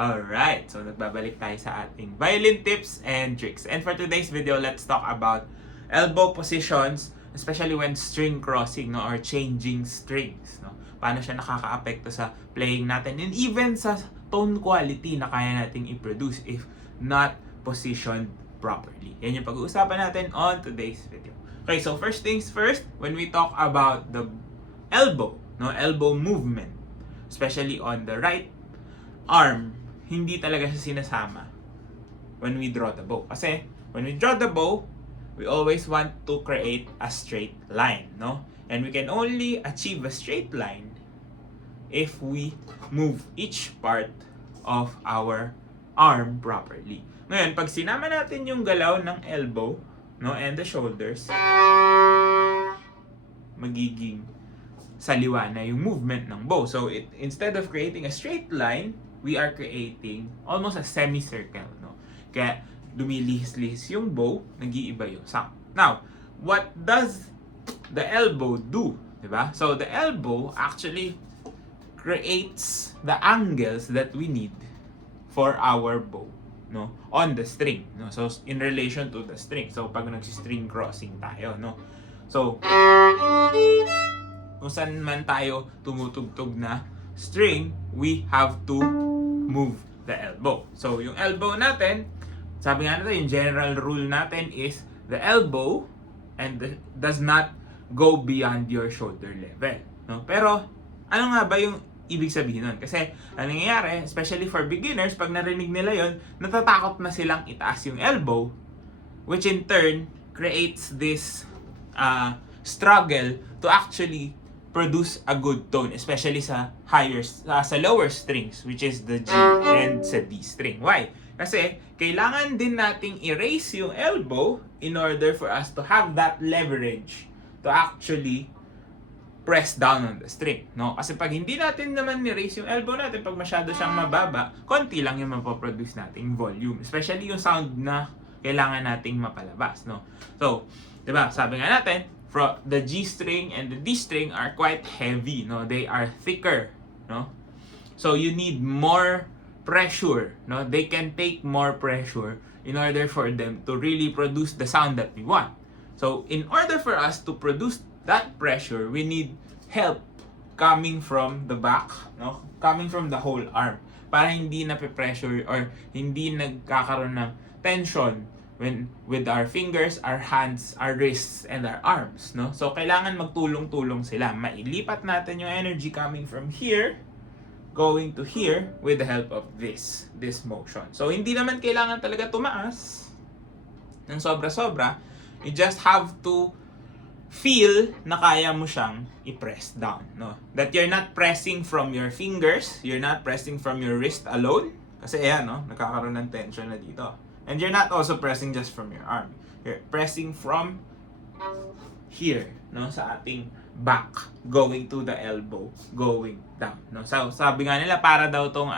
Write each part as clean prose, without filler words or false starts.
Alright, so nagbabalik tayo sa ating violin tips and tricks. And for today's video, let's talk about elbow positions, especially when string crossing, no, or changing strings. No? Paano siya nakaka-apekto sa playing natin and even sa tone quality na kaya nating i-produce if not positioned properly. Yan yung pag-uusapan natin on today's video. Okay, so first things first, when we talk about the elbow, no, elbow movement, especially on the right arm, hindi talaga siya sinasama when we draw the bow. Kasi when we draw the bow, we always want to create a straight line, no? And we can only achieve a straight line if we move each part of our arm properly. Ngayon, pag sinama natin yung galaw ng elbow, no, and the shoulders, magiging saliwa na yung movement ng bow. So, instead of creating a straight line, we are creating almost a semicircle, no? Kaya dumilihis-lihis yung bow, nag-iiba yung sound. Now, what does the elbow do? Diba? So, the elbow actually creates the angles that we need for our bow, no, on the string, no? So, in relation to the string. So, pag nag-string crossing tayo, no? So, kung saan man tayo tumutugtog na string, we have to move the elbow. So, yung elbow natin, sabi nga natin, yung general rule natin is the elbow does not go beyond your shoulder level. No? Pero, ano nga ba yung ibig sabihin nun? Kasi, ang nangyayari, especially for beginners, pag narinig nila yon, natatakot na silang itaas yung elbow, which in turn creates this struggle to actually produce a good tone, especially sa lower strings, which is the G and sa D string. Why? Kasi kailangan din nating erase yung elbow in order for us to have that leverage to actually press down on the string, no? Kasi pag hindi natin naman erase yung elbow natin, pag masyado siyang mababa, konti lang yung mapoproduce nating volume, especially yung sound na kailangan nating mapalabas, no? So, 'di ba? Sabi nga natin, the G string and the D string are quite heavy, no? They are thicker, no? So you need more pressure, no? They can take more pressure in order for them to really produce the sound that we want. So in order for us to produce that pressure, we need help coming from the back, no? Coming from the whole arm, para hindi nape-pressure or hindi nagkakaroon ng tension with our fingers, our hands, our wrists, and our arms, no? So, kailangan magtulong-tulong sila. Mailipat natin yung energy coming from here, going to here, with the help of this motion. So, hindi naman kailangan talaga tumaas ng sobra-sobra. You just have to feel na kaya mo siyang i-press down, no? That you're not pressing from your fingers, you're not pressing from your wrist alone. Kasi ayan, no? Nagkakaroon ng tension na dito. And you're not also pressing just from your arm. You're pressing from here, no, sa ating back, going to the elbow, going down, no. So, sabi nga nila para daw tong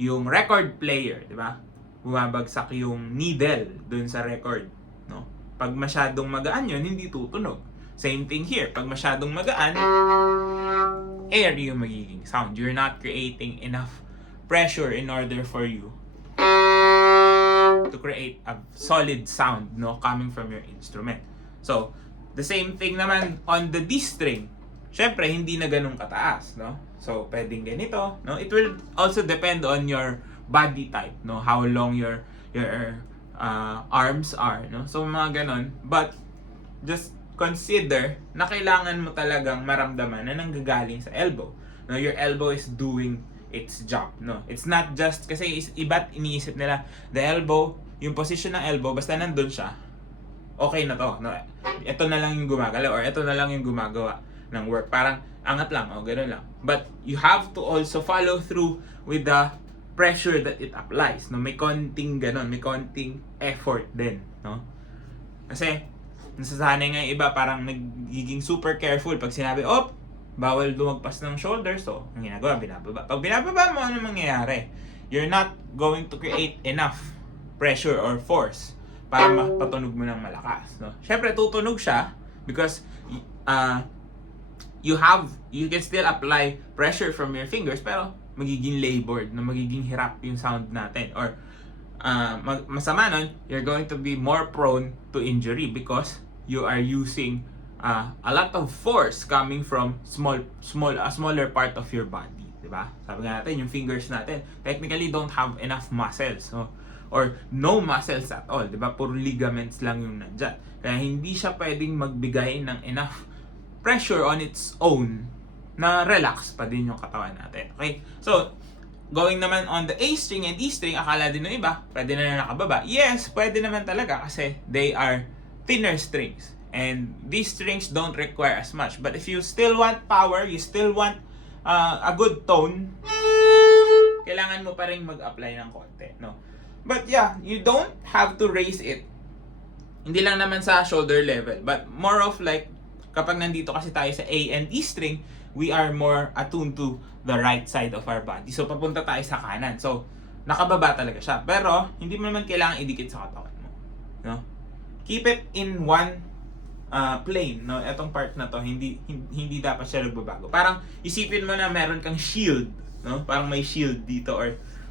yung record player, di ba? Bumabagsak yung needle dun sa record, no. Pag masyadong magaan yun, hindi tutunog. Same thing here. Pag masyadong magaan, air yung magiging sound. You're not creating enough pressure in order for you to create a solid sound, no, coming from your instrument. So, the same thing naman on the D string. Syempre, hindi na ganun kataas, no? So, pwedeng ganito, no? It will also depend on your body type, no? How long your arms are, no? So, mga ganun. But, just consider na kailangan mo talagang maramdaman na nanggagaling sa elbow. No, your elbow is doing its job, no? It's not just, kasi iba't iniisip nila, the elbow, yung position ng elbow, basta nandun siya, okay na to, no? Ito na lang yung gumagalaw, or ito na lang yung gumagawa ng work. Parang, angat lang, o gano'n lang. But, you have to also follow through with the pressure that it applies, no? May konting gano'n, may konting effort din, no? Kasi, nasasanay nga yung iba, parang nagiging super careful pag sinabi, bawal lumagpas ng shoulder, so ang ginagawa, binababa. Pag binababa mo, ano mangyayari? You're not going to create enough pressure or force para mapatunog mo ng malakas, no? Syempre, tutunog siya because you can still apply pressure from your fingers, pero magiging labored, na magiging hirap yung sound natin. Or masama nun, you're going to be more prone to injury because you are using a lot of force coming from a smaller part of your body, di ba? Sabi nga natin, yung fingers natin technically don't have enough muscles, no? Or no muscles at all, di ba? Puro ligaments lang yung nandyan. Kaya hindi siya pwedeng magbigay ng enough pressure on its own na relax pa din yung katawan natin. Okay? So, going naman on the A string and E string, akala din ng iba, pwede na nakababa. Yes, pwede naman talaga kasi they are thinner strings. And these strings don't require as much. But if you still want power, you still want a good tone, kailangan mo pa rin mag-apply ng konti, no? But yeah, you don't have to raise it. Hindi lang naman sa shoulder level, but more of like, kapag nandito kasi tayo sa A and E string, we are more attuned to the right side of our body. So, papunta tayo sa kanan. So, nakababa talaga siya. Pero, hindi mo naman kailangan idikit sa katawan mo, no? Keep it in one plane, no? Etong part na to, hindi dapat siya nagbabago. Parang isipin mo na meron kang shield, no? Parang may shield dito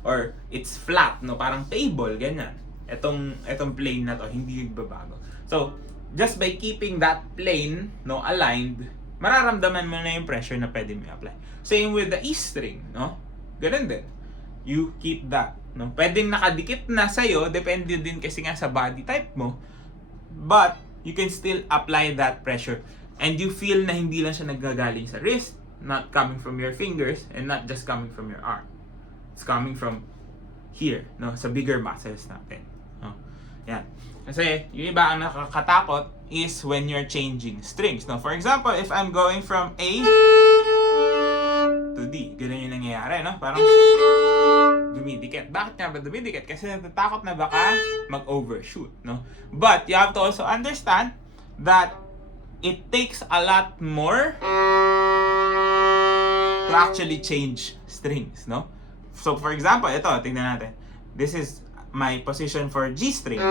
or it's flat, no? Parang table, ganyan. Etong plane na to, hindi nagbabago. So, just by keeping that plane, no, aligned, mararamdaman mo na yung pressure na pwede mo apply. Same with the E string, no? Ganun din. You keep that, no? Pwedeng nakadikit na sa'yo, depende din kasi nga sa body type mo, but you can still apply that pressure. And you feel na hindi lang siya naggagaling sa wrist, not coming from your fingers, and not just coming from your arm. It's coming from here, no? Sa bigger muscles natin. No? Yan. Kasi yung iba ang nakakatakot is when you're changing strings. No? For example, if I'm going from A to D, ganun yung nangyayari, no? Parang dumidikit. Bakit nga ba dumidikit? Kasi natatakot na baka mag-overshoot, no? But you have to also understand that it takes a lot more to actually change strings, no? So for example, ito, tingnan natin. This is my position for G string.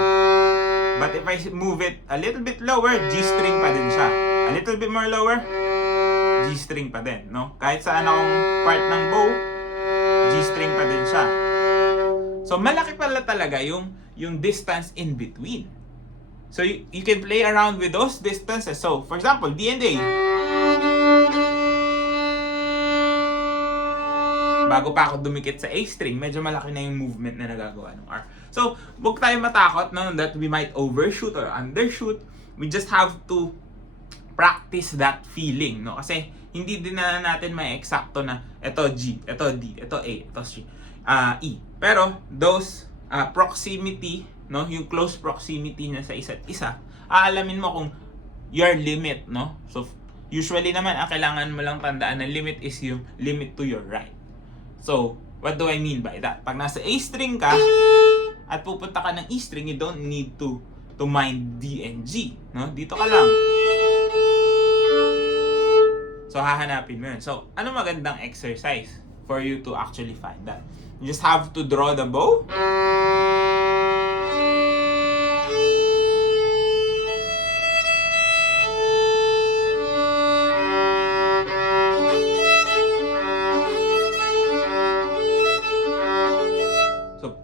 But if I move it a little bit lower, G string pa din siya. A little bit more lower, G string pa din, no? Kahit saan akong part ng bow, G string pa din siya. So malaki pala talaga yung distance in between. So you can play around with those distances. So for example, D and A. Bago pa ako dumikit sa A string, medyo malaki na yung movement na nagagawa ng R. So, huwag tayo matakot, no, that we might overshoot or undershoot. We just have to practice that feeling, no? Kasi hindi din na natin may eksakto na ito G, ito D, ito A, ito C, E. Pero those proximity, no, yung close proximity niya sa isa't isa, aalamin mo kung your limit, no? So usually naman ang kailangan mo lang tandaan na limit is yung limit to your right. So what do I mean by that? Pag nasa A string ka at pupunta ka ng E string, you don't need to mind D and G, no? Dito ka lang. So hahanapin mo yun. So ano magandang exercise for you to actually find that? You just have to draw the bow. So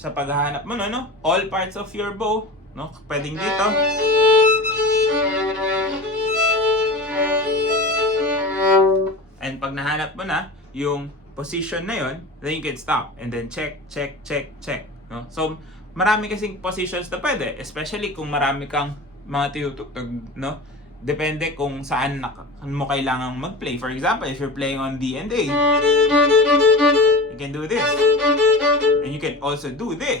sa paghahanap mo, no? All parts of your bow, no? Pwedeng dito. And pag nahanap mo na yung position na yon, then you can stop and then check, no? So marami kasing positions na pwede, especially kung marami kang mga tinutugtog, no? Depende kung saan mo kailangang mag-play. For example, if you're playing on D and A, you can do this. And you can also do this.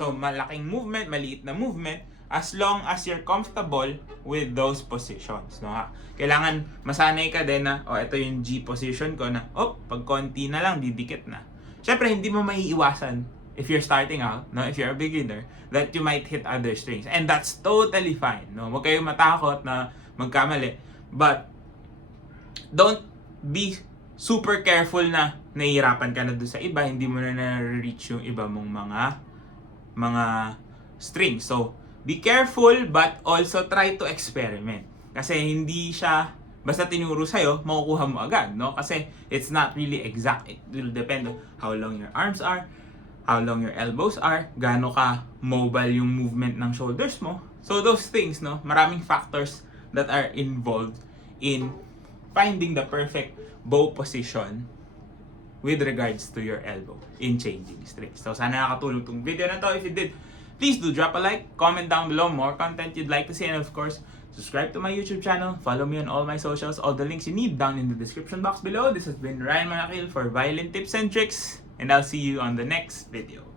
So malaking movement, maliit na movement, as long as you're comfortable with those positions, no? Kailangan masanay ka din na, ito yung G position ko na, pag konti na lang, didikit na. Syempre, hindi mo maiiwasan if you're starting out, no? If you're a beginner, that you might hit other strings. And that's totally fine, no? Huwag kayong matakot na magkamali. But, don't be super careful na nahihirapan ka na doon sa iba, hindi mo na na-reach yung iba mong mga strings. So, be careful but also try to experiment. Kasi hindi siya basta tinuro sa'yo, makukuha mo agad, no? Kasi it's not really exact. It will depend on how long your arms are, how long your elbows are, gaano ka mobile yung movement ng shoulders mo. So those things, no? Maraming factors that are involved in finding the perfect bow position with regards to your elbow in changing strings. So sana nakatulong tong video na to. If you did, please do drop a like, comment down below more content you'd like to see, and of course, subscribe to my YouTube channel, follow me on all my socials, all the links you need down in the description box below. This has been Ryan Monakil for Violin Tips and Tricks, and I'll see you on the next video.